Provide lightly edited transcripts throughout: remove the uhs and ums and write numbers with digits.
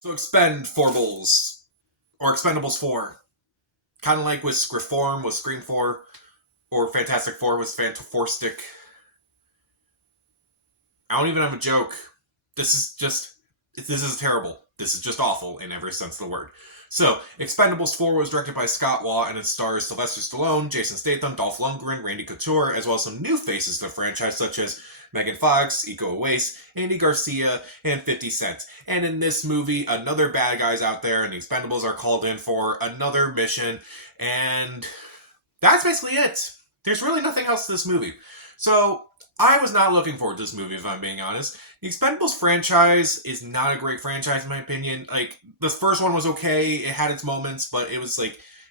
So Expend4bles or Expend4bles, kind of like with Reform was Scream 4 or Fantastic Four was Fantastic. I don't even have a joke. This is terrible. This is just awful in every sense of the word. So, Expendables 4 was directed by Scott Waugh and it stars Sylvester Stallone, Jason Statham, Dolph Lundgren, Randy Couture, as well as some new faces to the franchise such as Megan Fox, Iko Uwais, Andy Garcia, and 50 Cent. And in this movie, another bad guy's out there and the Expendables are called in for another mission. And that's basically it. There's really nothing else to this movie. So, I was not looking forward to this movie, if I'm being honest. The Expendables franchise is not a great franchise, in my opinion. Like, the first one was okay, it had its moments, but it was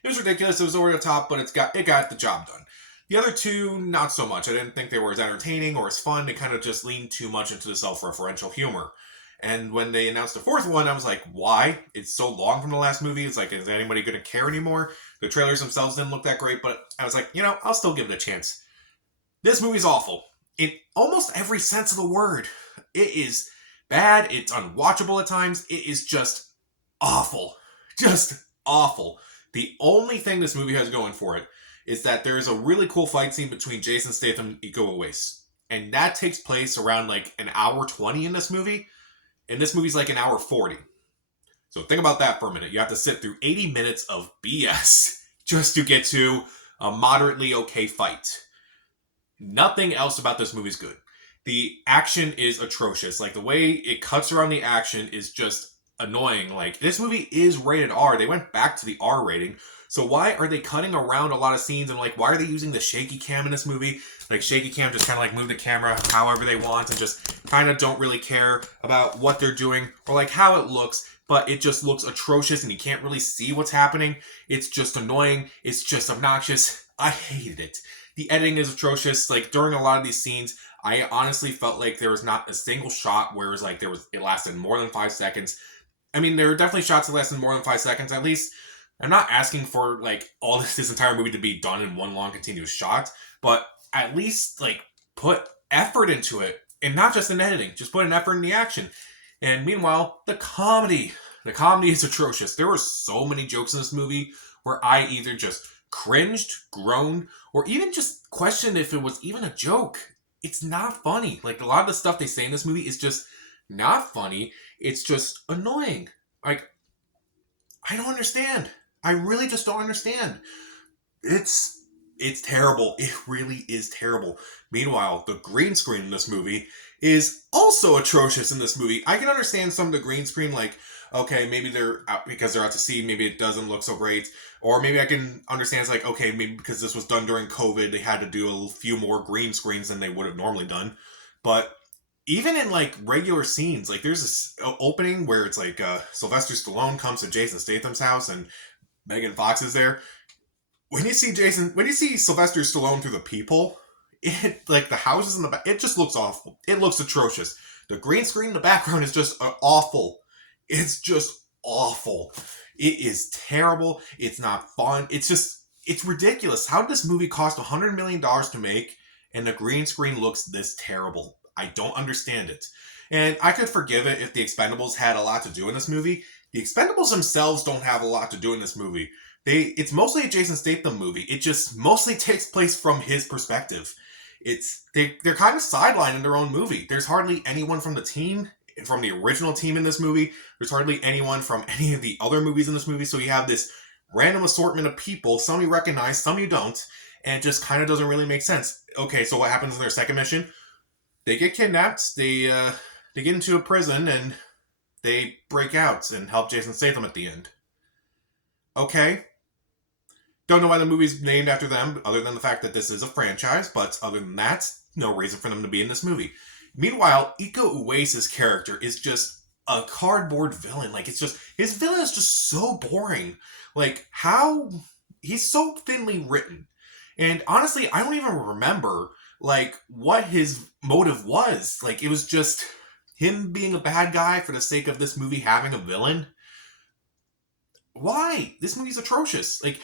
ridiculous, it was over the top, but it got the job done. The other two, not so much. I didn't think they were as entertaining or as fun. They kind of just leaned too much into the self-referential humor. And when they announced the fourth one, I was like, why? It's so long from the last movie. It's like, is anybody going to care anymore? The trailers themselves didn't look that great, but I was like, I'll still give it a chance. This movie's awful. In almost every sense of the word. It is bad. It's unwatchable at times. It is just awful. Just awful. The only thing this movie has going for it is that there is a really cool fight scene between Jason Statham and Iko Uwais. And that takes place around like an hour 20 in this movie. And this movie's like an hour 40. So think about that for a minute. You have to sit through 80 minutes of BS just to get to a moderately okay fight. Nothing else about this movie is good. The action is atrocious. Like, the way it cuts around the action is just annoying. Like, this movie is rated R. They went back to the R rating. So why are they cutting around a lot of scenes? And, like, why are they using the shaky cam in this movie? Like, shaky cam just kind of, like, move the camera however they want and just kind of don't really care about what they're doing or, like, how it looks. But it just looks atrocious and you can't really see what's happening. It's just annoying. It's just obnoxious. I hated it. The editing is atrocious. Like, during a lot of these scenes, I honestly felt like there was not a single shot where it was like it lasted more than 5 seconds. I mean, there were definitely shots that lasted more than 5 seconds at least. I'm not asking for like all this entire movie to be done in one long continuous shot, but at least like put effort into it and not just in editing. Just put an effort in the action. And meanwhile, the comedy is atrocious. There were so many jokes in this movie where I either just cringed, groaned, or even just questioned if it was even a joke. It's not funny. Like, a lot of the stuff they say in this movie is just not funny. It's just annoying. Like, I don't understand. I really just don't understand. It's terrible. It really is terrible. Meanwhile, the green screen in this movie is also atrocious in this movie. I can understand some of the green screen, like, okay, maybe they're out because they're out to sea, maybe it doesn't look so great. Or maybe I can understand it's like, okay, maybe because this was done during COVID, they had to do a few more green screens than they would have normally done. But even in like regular scenes, like there's this opening where it's like Sylvester Stallone comes to Jason Statham's house and Megan Fox is there. When you see Sylvester Stallone through the peephole, it like the houses in the back, it just looks awful. It looks atrocious. The green screen in the background is just awful. It's just awful. It is terrible. It's not fun. It's ridiculous. How did this movie cost $100 million to make and the green screen looks this terrible? I don't understand it. And I could forgive it if the Expendables had a lot to do in this movie. The Expendables themselves don't have a lot to do in this movie. It's mostly a Jason Statham movie. It just mostly takes place from his perspective. They're kind of sidelined in their own movie. There's hardly anyone from the team, from the original team in this movie. There's hardly anyone from any of the other movies in this movie. So you have this random assortment of people. Some you recognize, some you don't. And it just kind of doesn't really make sense. Okay, so what happens in their second mission? They get kidnapped. They get into a prison and they break out and help Jason Statham at the end. Okay. Don't know why the movie's named after them, other than the fact that this is a franchise, but other than that, no reason for them to be in this movie. Meanwhile, Iko Uwais' character is just a cardboard villain. Like, it's just, his villain is just so boring. Like, he's so thinly written. And honestly, I don't even remember, like, what his motive was. Like, it was just him being a bad guy for the sake of this movie having a villain. Why? This movie's atrocious. Like,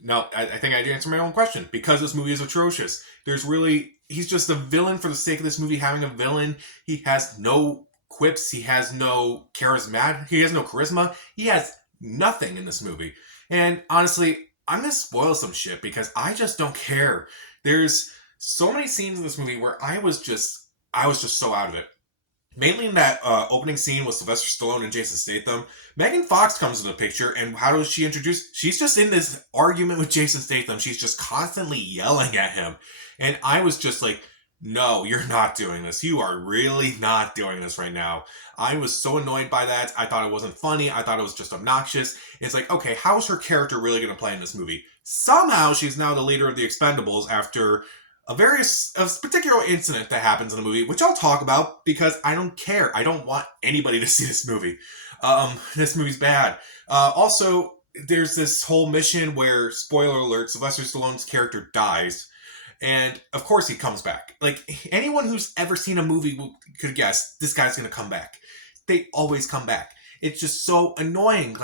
no, I think I answered my own question. Because this movie is atrocious. He's just a villain for the sake of this movie having a villain. He has no quips. He has no charisma. He has no charisma. He has nothing in this movie. And honestly, I'm going to spoil some shit because I just don't care. There's so many scenes in this movie where I was just so out of it. Mainly in that opening scene with Sylvester Stallone and Jason Statham, Megan Fox comes into the picture, and how does she introduce? She's just in this argument with Jason Statham. She's just constantly yelling at him. And I was just like, no, you're not doing this. You are really not doing this right now. I was so annoyed by that. I thought it wasn't funny. I thought it was just obnoxious. It's like, okay, how's her character really going to play in this movie? Somehow she's now the leader of the Expend4bles after a particular incident that happens in the movie, which I'll talk about because I don't care. I don't want anybody to see this movie. This movie's bad. Also, there's this whole mission where, spoiler alert, Sylvester Stallone's character dies. And of course he comes back. Like, anyone who's ever seen a movie could guess this guy's going to come back. They always come back. It's just so annoying.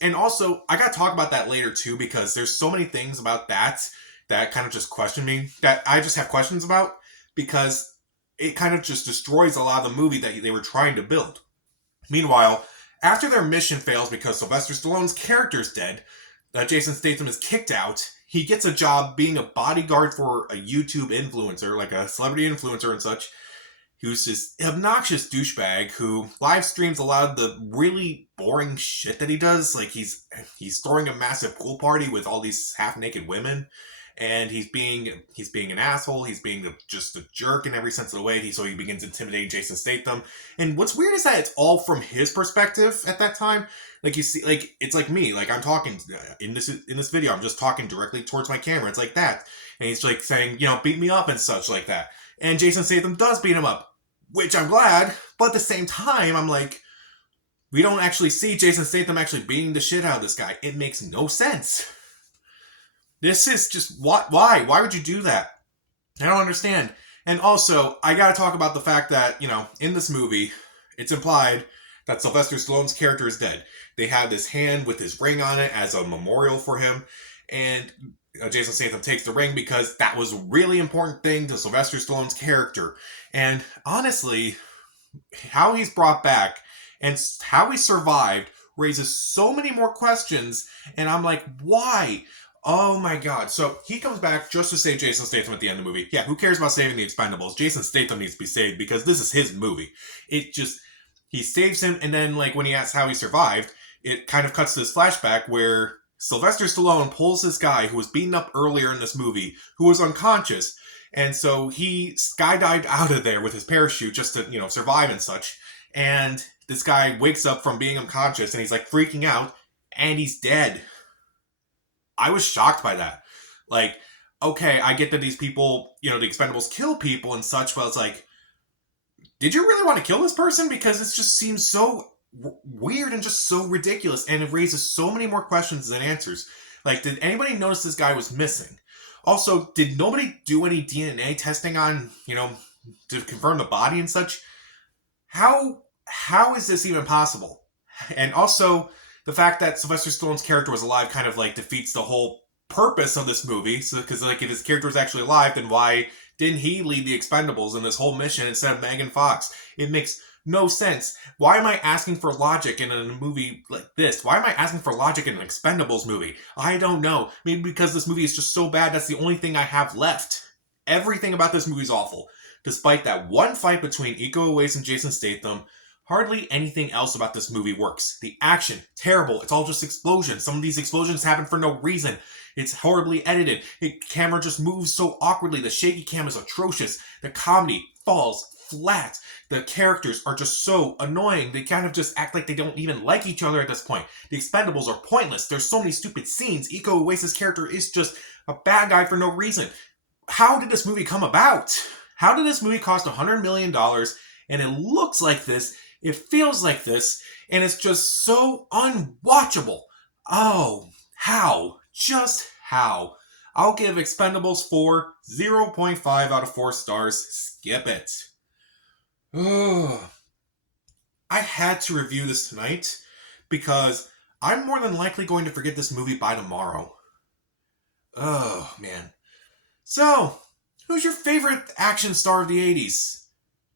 And also, I got to talk about that later too, because there's so many things about that kind of just question me, that I just have questions about, because it kind of just destroys a lot of the movie that they were trying to build. Meanwhile, after their mission fails because Sylvester Stallone's character's dead, Jason Statham is kicked out. He gets a job being a bodyguard for a YouTube influencer, like a celebrity influencer and such, who's this obnoxious douchebag who live streams a lot of the really boring shit that he does. Like, he's throwing a massive pool party with all these half-naked women, and he's being an asshole. He's being just a jerk in every sense of the way. So he begins intimidating Jason Statham. And what's weird is that it's all from his perspective at that time. Like, you see, like, it's like me. Like, I'm talking in this video. I'm just talking directly towards my camera. It's like that. And he's like saying, beat me up and such like that. And Jason Statham does beat him up, which I'm glad. But at the same time, I'm like, we don't actually see Jason Statham actually beating the shit out of this guy. It makes no sense. This is just, why? Why would you do that? I don't understand. And also, I gotta talk about the fact that, in this movie, it's implied that Sylvester Stallone's character is dead. They have this hand with his ring on it as a memorial for him, and Jason Statham takes the ring because that was a really important thing to Sylvester Stallone's character. And honestly, how he's brought back and how he survived raises so many more questions, and I'm like, why? Oh my god. So he comes back just to save Jason Statham at the end of the movie. Yeah, who cares about saving the Expend4bles? Jason Statham needs to be saved because this is his movie. He saves him, and then, like, when he asks how he survived, it kind of cuts to this flashback where Sylvester Stallone pulls this guy who was beaten up earlier in this movie, who was unconscious, and so he skydived out of there with his parachute just to, survive and such. And this guy wakes up from being unconscious, and he's, like, freaking out, and he's dead. I was shocked by that. Like, okay, I get that these people, the Expend4bles kill people and such, but it's like, did you really want to kill this person? Because it just seems so weird and just so ridiculous, and it raises so many more questions than answers. Like, did anybody notice this guy was missing? Also, did nobody do any DNA testing on, to confirm the body and such? How is this even possible? And also, the fact that Sylvester Stallone's character was alive kind of, like, defeats the whole purpose of this movie. So, because, like, if his character was actually alive, then why didn't he lead the Expend4bles in this whole mission instead of Megan Fox? It makes no sense. Why am I asking for logic in a movie like this? Why am I asking for logic in an Expend4bles movie? I don't know. Maybe because this movie is just so bad, that's the only thing I have left. Everything about this movie is awful. Despite that one fight between Iko Uwais and Jason Statham, hardly anything else about this movie works. The action, terrible. It's all just explosions. Some of these explosions happen for no reason. It's horribly edited. The camera just moves so awkwardly. The shaky cam is atrocious. The comedy falls flat. The characters are just so annoying. They kind of just act like they don't even like each other at this point. The Expend4bles are pointless. There's so many stupid scenes. Iko Uwais' character is just a bad guy for no reason. How did this movie come about? How did this movie cost $100 million and it looks like this? It feels like this, and it's just so unwatchable. Oh, how? Just how? I'll give Expend4bles 4 0.5 out of 4 stars. Skip it. I had to review this tonight because I'm more than likely going to forget this movie by tomorrow. Oh, man. So, who's your favorite action star of the 80s?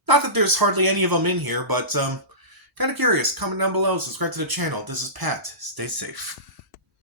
Not that there's hardly any of them in here, but kind of curious. Comment down below, subscribe to the channel. This is Pat. Stay safe.